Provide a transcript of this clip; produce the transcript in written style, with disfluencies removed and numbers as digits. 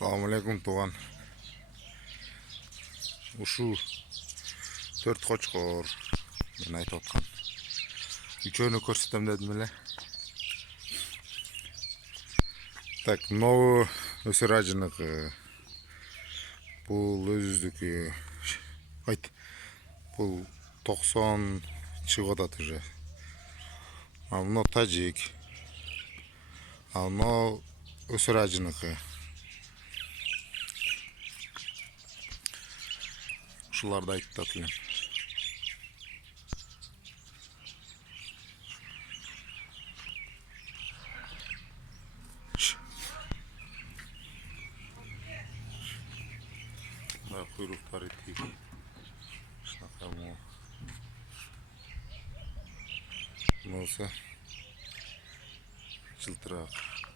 Assalamu alaikum туған. Ушу 4 қочқор. Мен айтып отқан. Үчөөнү көрсөтөм дедим эле. Так, новый өсөражыныгы. Бул өзүздүкү. Айт. Бул 90 чыгып атат уже. А мына тажик. А мына өсөражыныгы. Ушуларды айтып атылам. Да, куйруктары тик. Шунака му. Мынысы жылтыраак.